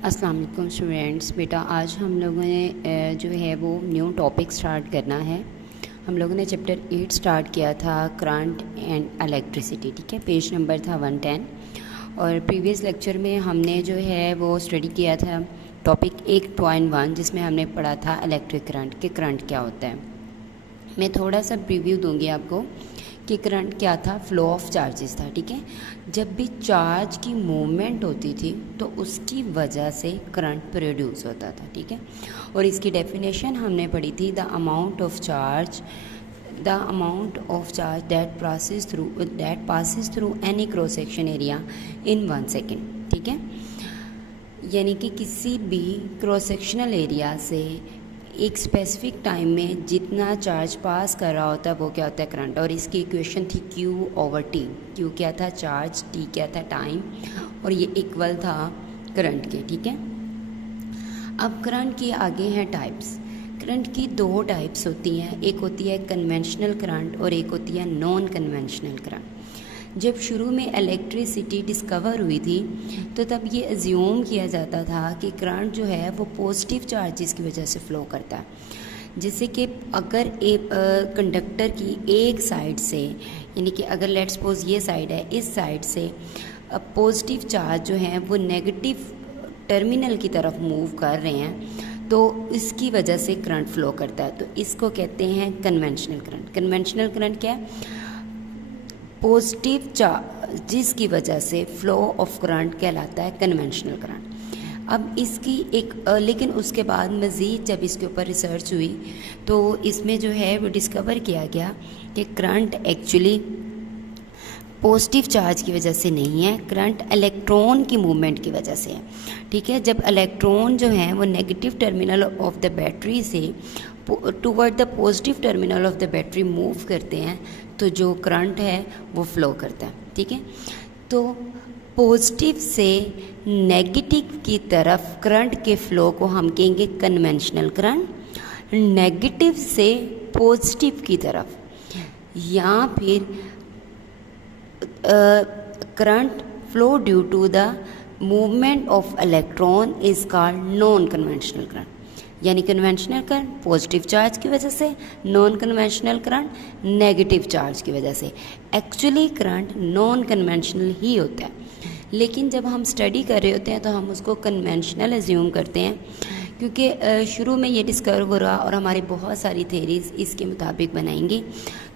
अस्सलाम वालेकुम स्टूडेंट्स। बेटा आज हम लोगों ने जो है वो न्यू टॉपिक स्टार्ट करना है। हम लोगों ने चैप्टर 8 स्टार्ट किया था, करंट एंड इलेक्ट्रिसिटी। ठीक है, पेज नंबर था 110। और प्रीवियस लेक्चर में हमने जो है वो स्टडी किया था टॉपिक 8.1, जिसमें हमने पढ़ा था इलेक्ट्रिक करंट, कि करंट क्या होता है। मैं थोड़ा सा प्रीव्यू दूंगी आपको कि करंट क्या था। फ्लो ऑफ चार्जेस था। ठीक है, जब भी चार्ज की मूवमेंट होती थी तो उसकी वजह से करंट प्रोड्यूस होता था। ठीक है, और इसकी डेफिनेशन हमने पढ़ी थी, the amount of charge that passes through any cross section area in 1 second. ठीक है, यानी कि किसी भी क्रॉस सेक्शनल एरिया से एक स्पेसिफिक टाइम में जितना चार्ज पास कर रहा होता है वो क्या होता है, करंट। और इसकी इक्वेशन थी Q/T। Q क्या था, चार्ज, T क्या था, टाइम, और ये इक्वल था करंट के। ठीक है, अब करंट के आगे हैं टाइप्स। करंट की 2 टाइप्स होती हैं, एक होती है कन्वेंशनल करंट और एक होती है नॉन कन्वेंशनल करंट। जब शुरू में इलेक्ट्रिसिटी डिस्कवर हुई थी तो तब ये अज्यूम किया जाता था कि करंट जो है वो पॉजिटिव चार्जेस की वजह से फ़्लो करता है। जैसे कि अगर एक कंडक्टर की एक साइड से, यानी कि अगर लेट्स सपोज ये साइड है, इस साइड से पॉजिटिव चार्ज जो है वो नेगेटिव टर्मिनल की तरफ मूव कर रहे हैं तो इसकी वजह से करंट फ़्लो करता है। तो इसको कहते हैं कन्वेंशनल करंट। कन्वेंशनल करंट क्या है, पॉजिटिव चार्जिस की वजह से फ्लो ऑफ करंट कहलाता है कन्वेंशनल करंट। अब इसकी एक लेकिन उसके बाद मज़ीद जब इसके ऊपर रिसर्च हुई तो इसमें जो है वो डिस्कवर किया गया कि करंट एक्चुअली पॉजिटिव चार्ज की वजह से नहीं है, करंट इलेक्ट्रॉन की मूवमेंट की वजह से है। ठीक है, जब इलेक्ट्रॉन जो है वो negative terminal of the battery से toward the positive terminal of the battery move करते हैं तो जो करंट है वो फ्लो करता है। ठीक है, तो पॉजिटिव से नेगेटिव की तरफ करंट के फ्लो को हम कहेंगे कन्वेंशनल करंट, नेगेटिव से पॉजिटिव की तरफ, या फिर current flow due to the movement of electron is called non conventional current. यानी कन्वेंशनल करंट पॉजिटिव चार्ज की वजह से, non conventional current negative charge की वजह से। एक्चुअली करंट नॉन कन्वेंशनल ही होता है, लेकिन जब हम स्टडी कर रहे होते हैं तो हम उसको कन्वेंशनल एज्यूम करते हैं, क्योंकि शुरू में ये डिस्कवर हो रहा और हमारी बहुत सारी थेरीज इसके मुताबिक बनाएंगी,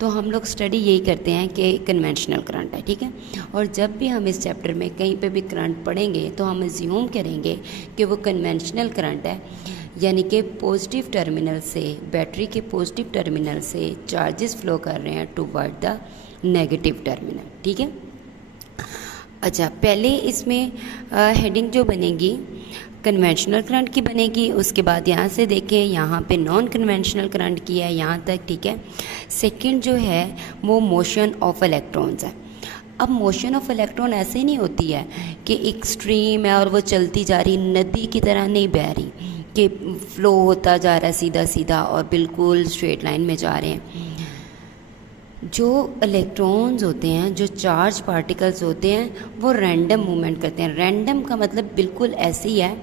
तो हम लोग स्टडी यही करते हैं कि कन्वेंशनल करंट है। ठीक है, और जब भी हम इस चैप्टर में कहीं पे भी करंट पढ़ेंगे तो हम एज्यूम करेंगे कि वो कन्वेंशनल करंट है, यानी कि पॉजिटिव टर्मिनल से, बैटरी के पॉजिटिव टर्मिनल से चार्जेस फ्लो कर रहे हैं टुवर्ड द नेगेटिव टर्मिनल। ठीक है, अच्छा, पहले इसमें हेडिंग जो बनेगी कन्वेंशनल करंट की बनेगी, उसके बाद यहाँ से देखें यहाँ पे नॉन कन्वेंशनल करंट की है यहाँ तक। ठीक है, सेकंड जो है वो मोशन ऑफ इलेक्ट्रॉन्स है। अब मोशन ऑफ इलेक्ट्रॉन ऐसे नहीं होती है कि एक स्ट्रीम है और वो चलती जा रही, नदी की तरह नहीं बह रही कि फ्लो होता जा रहा है सीधा सीधा और बिल्कुल स्ट्रेट लाइन में जा रहे हैं। जो इलेक्ट्रॉन्स होते हैं, जो चार्ज पार्टिकल्स होते हैं, वो रैंडम मूवमेंट करते हैं। रैंडम का मतलब बिल्कुल ऐसे ही है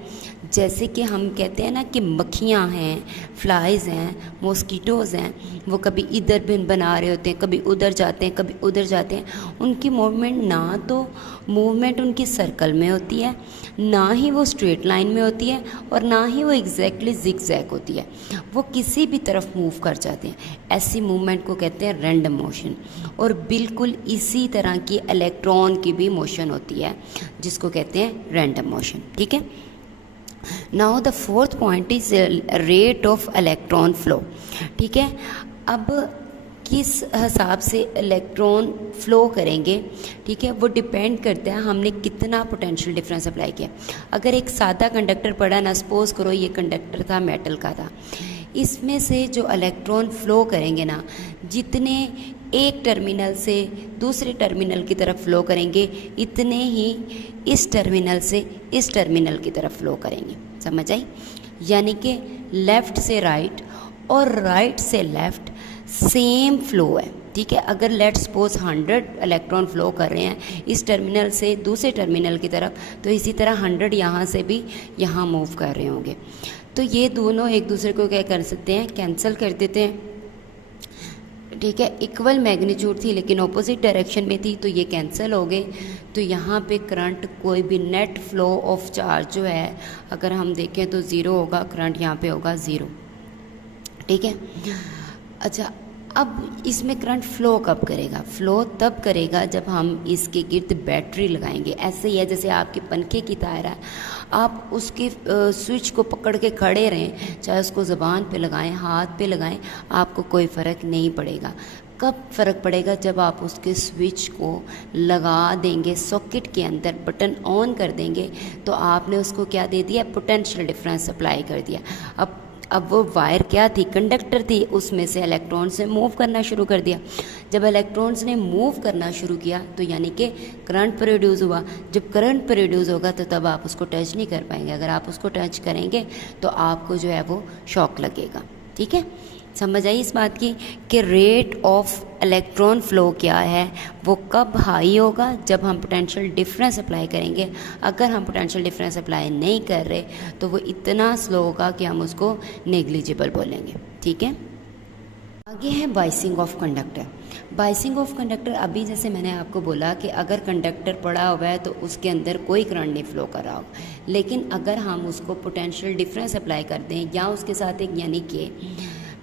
जैसे कि हम कहते हैं ना कि मक्खियाँ हैं, फ्लाइज हैं, मॉस्किटोज़ हैं, वो कभी इधर भिन बना रहे होते हैं, कभी उधर जाते हैं, कभी उधर जाते हैं। उनकी मूवमेंट ना तो मूवमेंट उनकी सर्कल में होती है, ना ही वो स्ट्रेट लाइन में होती है, और ना ही वो एग्जैक्टली जिगजैग होती है, वो किसी भी तरफ मूव कर जाते हैं। ऐसी मूवमेंट को कहते हैं रैंडम मोशन। और बिल्कुल इसी तरह की इलेक्ट्रॉन की भी मोशन होती है जिसको कहते हैं रैंडम मोशन। ठीक है, now the fourth point is rate of electron flow. ठीक है, अब किस हिसाब से इलेक्ट्रॉन फ्लो करेंगे, ठीक है, वो डिपेंड करता है हमने कितना पोटेंशियल डिफरेंस अप्लाई किया। अगर एक सादा कंडक्टर पड़ा ना, सपोज करो ये कंडक्टर था, मेटल का था, इसमें से जो इलेक्ट्रॉन फ्लो करेंगे ना, जितने एक टर्मिनल से दूसरे टर्मिनल की तरफ फ्लो करेंगे, इतने ही इस टर्मिनल से इस टर्मिनल की तरफ फ्लो करेंगे। समझ आई? यानी कि लेफ़्ट से राइट और राइट से लेफ्ट सेम फ्लो है, ठीक है। अगर लेट सपोज 100 इलेक्ट्रॉन फ्लो कर रहे हैं इस टर्मिनल से दूसरे टर्मिनल की तरफ, तो इसी तरह 100 यहाँ से भी यहाँ मूव कर रहे होंगे। तो ये दोनों एक दूसरे को क्या कर सकते हैं, कैंसिल कर देते हैं, ठीक है। इक्वल मैग्नीट्यूड थी लेकिन ऑपोजिट डायरेक्शन में थी, तो ये कैंसिल हो गए। तो यहाँ पे करंट, कोई भी नेट फ्लो ऑफ चार्ज जो है अगर हम देखें तो ज़ीरो होगा, करंट यहाँ पे होगा ज़ीरो, ठीक है। अच्छा, अब इसमें करंट फ्लो कब करेगा? फ्लो तब करेगा जब हम इसके गिर्द बैटरी लगाएंगे। ऐसे ही है जैसे आपके पंखे की तार है, आप उसके स्विच को पकड़ के खड़े रहें, चाहे उसको ज़बान पे लगाएं, हाथ पे लगाएं, आपको कोई फ़र्क नहीं पड़ेगा। कब फ़र्क पड़ेगा? जब आप उसके स्विच को लगा देंगे, सॉकेट के अंदर बटन ऑन कर देंगे, तो आपने उसको क्या दे दिया, पोटेंशियल डिफरेंस अप्लाई कर दिया। अब वो वायर क्या थी, कंडक्टर थी, उसमें से इलेक्ट्रॉन्स ने मूव करना शुरू कर दिया। जब इलेक्ट्रॉन्स ने मूव करना शुरू किया तो यानी कि करंट प्रोड्यूस हुआ। जब करंट प्रोड्यूस होगा तो तब आप उसको टच नहीं कर पाएंगे। अगर आप उसको टच करेंगे तो आपको जो है वो शॉक लगेगा, ठीक है। समझ आई इस बात की कि रेट ऑफ इलेक्ट्रॉन फ्लो क्या है, वो कब हाई होगा, जब हम पोटेंशियल डिफरेंस अप्लाई करेंगे। अगर हम पोटेंशियल डिफरेंस अप्लाई नहीं कर रहे तो वो इतना स्लो होगा कि हम उसको नेग्लिजिबल बोलेंगे, ठीक है। आगे है biasing of conductor. Biasing of conductor, अभी जैसे मैंने आपको बोला कि अगर कंडक्टर पड़ा हुआ है तो उसके अंदर कोई करंट नहीं फ्लो कर रहा होगा, लेकिन अगर हम उसको पोटेंशियल डिफरेंस अप्लाई कर दें या उसके साथ एक यानी कि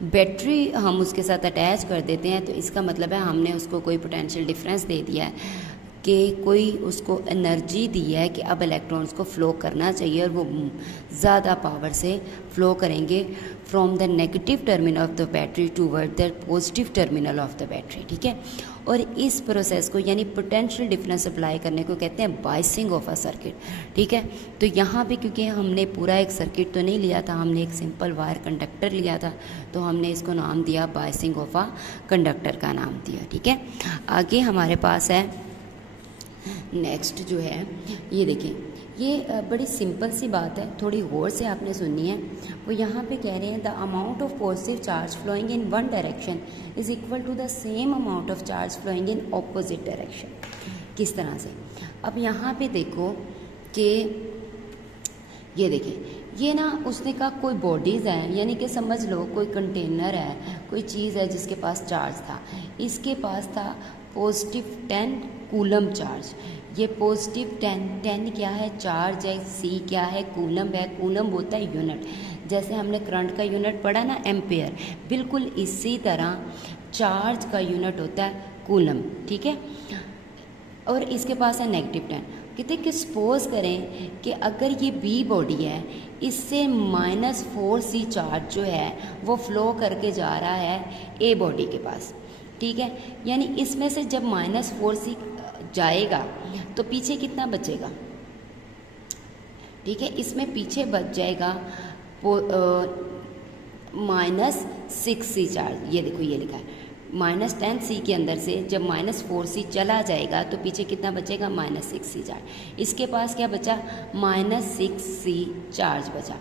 बैटरी हम उसके साथ अटैच कर देते हैं, तो इसका मतलब है हमने उसको कोई पोटेंशियल डिफरेंस दे दिया है कि कोई उसको एनर्जी दी है कि अब इलेक्ट्रॉन्स को फ़्लो करना चाहिए और वो ज़्यादा पावर से फ़्लो करेंगे from the negative terminal of the battery toward the positive terminal of the battery, ठीक है। और इस प्रोसेस को यानी पोटेंशियल डिफरेंस अप्लाई करने को कहते हैं बाइसिंग ऑफ अ सर्किट, ठीक है। तो यहाँ पे क्योंकि हमने पूरा एक सर्किट तो नहीं लिया था, हमने एक सिंपल वायर कंडक्टर लिया था, तो हमने इसको नाम दिया बाइसिंग ऑफ अ कंडक्टर का नाम दिया, ठीक है। आगे हमारे पास है नेक्स्ट जो है, ये देखिए, ये बड़ी सिंपल सी बात है, थोड़ी गौर से आपने सुननी है। वो यहाँ पे कह रहे हैं the amount of positive charge flowing in one direction is equal to the same amount of charge flowing in opposite direction. किस तरह से? अब यहाँ पे देखो कि ये देखिए, ये ना उसने कहा कोई बॉडीज़ हैं, यानी कि समझ लो कोई कंटेनर है, कोई चीज़ है जिसके पास चार्ज था, इसके पास था पॉजिटिव 10 कूलम चार्ज। ये पॉजिटिव 10 क्या है, चार्ज है, सी क्या है, कूलम है। कूलम होता है यूनिट, जैसे हमने करंट का यूनिट पढ़ा ना एम्पेयर, बिल्कुल इसी तरह चार्ज का यूनिट होता है कूलम, ठीक है। और इसके पास है नेगेटिव 10। कहते कि सपोज करें कि अगर ये बी बॉडी है, इससे -4c चार्ज जो है वो फ्लो करके जा रहा है ए बॉडी के पास, ठीक है। यानी इसमें से जब -4c जाएगा तो पीछे कितना बचेगा, ठीक है। इसमें पीछे बच जाएगा -6c चार्ज। ये देखो, ये लिखा है -10c के अंदर से जब -4c चला जाएगा तो पीछे कितना बचेगा, -6c चार्ज। इसके पास क्या बचा, -6c चार्ज बचा,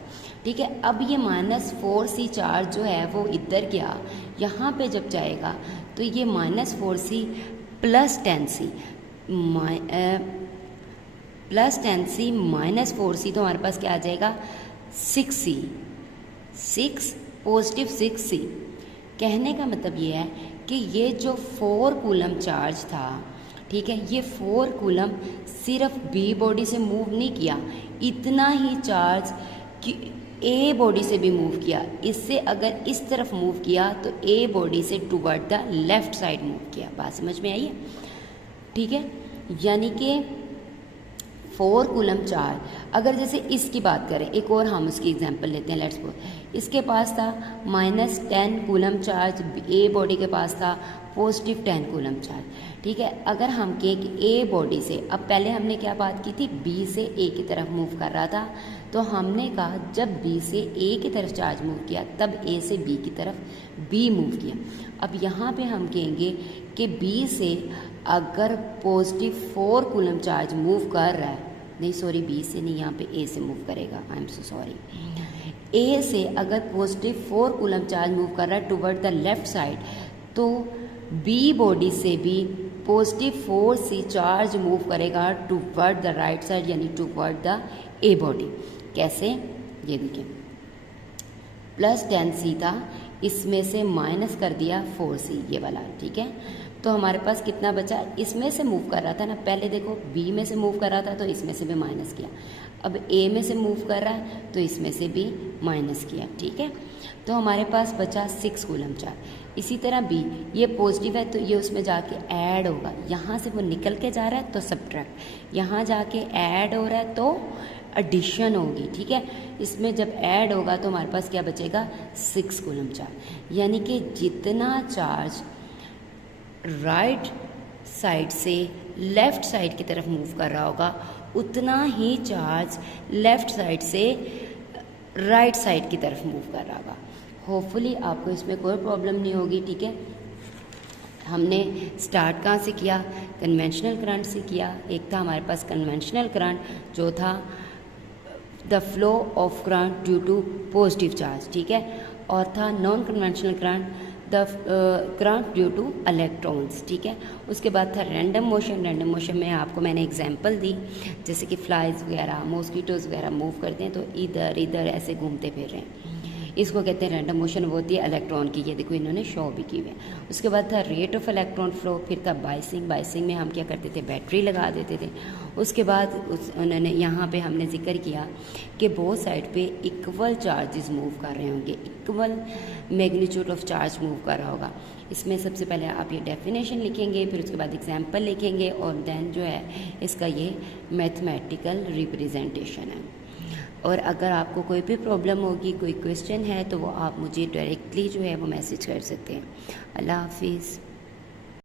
ठीक है। अब ये -4c चार्ज जो है वो इधर गया, यहाँ पे जब जाएगा तो ये -4c प्लस 10c -4c तो हमारे पास क्या आ जाएगा, 6c, 6 पॉजिटिव 6c। कहने का मतलब ये है कि ये जो 4 कूलम चार्ज था, ठीक है, ये 4 कूलम सिर्फ बी बॉडी से मूव नहीं किया, इतना ही चार्ज कि ए बॉडी से भी मूव किया। इससे अगर इस तरफ मूव किया तो ए बॉडी से toward the left side move किया। बात समझ में आई है, ठीक है। यानी कि 4 कूलम चार्ज, अगर जैसे इसकी बात करें, एक और हम उसकी एग्जांपल लेते हैं, लेट्स सपोज इसके पास था -10 कूलम चार्ज, ए बॉडी के पास था पॉजिटिव 10 कूलम चार्ज, ठीक है। अगर हम कहें कि ए बॉडी से, अब पहले हमने क्या बात की थी, बी से ए की तरफ मूव कर रहा था, तो हमने कहा जब बी से ए की तरफ चार्ज मूव किया तब ए से बी की तरफ बी मूव किया। अब यहाँ पे हम कहेंगे कि बी से अगर पॉजिटिव 4 कूलम चार्ज मूव कर रहा है, नहीं सॉरी बी से नहीं, यहाँ पे ए से मूव करेगा, आई एम सो सॉरी। ए से अगर पॉजिटिव 4 कूलम चार्ज मूव कर रहा है टुवर्ड द लेफ्ट साइड, तो बी बॉडी से भी पॉजिटिव 4 सी चार्ज मूव करेगा टुवर्ड द राइट साइड, यानी टुवर्ड द ए बॉडी। कैसे, ये देखिए +10 था, इसमें से माइनस कर दिया 4c ये वाला, ठीक है। तो हमारे पास कितना बचा, इसमें से मूव कर रहा था ना, पहले देखो बी में से मूव कर रहा था तो इसमें से भी माइनस किया, अब ए में से मूव कर रहा है तो इसमें से भी माइनस किया, ठीक है। तो हमारे पास बचा 6 कूलम चार्ज। इसी तरह बी, ये पॉजिटिव है तो ये उसमें जाके ऐड होगा, यहाँ से वो निकल के जा रहा है तो सब्ट्रैक्ट, यहाँ जाके ऐड हो रहा है तो एडिशन होगी, ठीक है। इसमें जब ऐड होगा तो हमारे पास क्या बचेगा, 6 कूलम चार्ज, यानी कि जितना चार्ज राइट साइड से लेफ़्ट साइड की तरफ मूव कर रहा होगा उतना ही चार्ज लेफ़्ट साइड से राइट साइड की तरफ मूव कर रहा होगा। होपफुली आपको इसमें कोई प्रॉब्लम नहीं होगी, ठीक है। हमने स्टार्ट कहाँ से किया, कन्वेंशनल करंट से किया। एक था हमारे पास कन्वेंशनल करंट जो था the flow of current due to positive charge, ठीक है, और था non conventional current the current due to electrons, ठीक है। उसके बाद था रैंडम मोशन। रैंडम मोशन में आपको मैंने एग्जांपल दी, जैसे कि फ्लाइज वगैरह, मॉस्किटोज़ वगैरह मूव करते हैं तो इधर इधर ऐसे घूमते फिर रहे हैं, इसको कहते हैं रैंडम मोशन। वो होती है इलेक्ट्रॉन की, ये देखो इन्होंने शो भी की हुई है। उसके बाद था रेट ऑफ इलेक्ट्रॉन फ्लो, फिर था बाइसिंग। बाइसिंग में हम क्या करते थे, बैटरी लगा देते थे। उसके बाद उन्होंने यहाँ पे हमने जिक्र किया कि बोथ साइड पे इक्वल चार्जेस मूव कर रहे होंगे, equal magnitude of charge move कर रहा होगा। इसमें सबसे पहले आप ये डेफिनेशन लिखेंगे, फिर उसके बाद एग्जाम्पल लिखेंगे, और देन जो है इसका ये मैथमेटिकल रिप्रेजेंटेशन है। और अगर आपको कोई भी प्रॉब्लम होगी, कोई क्वेश्चन है, तो वो आप मुझे डायरेक्टली जो है वो मैसेज कर सकते हैं। अल्लाह हाफिज़।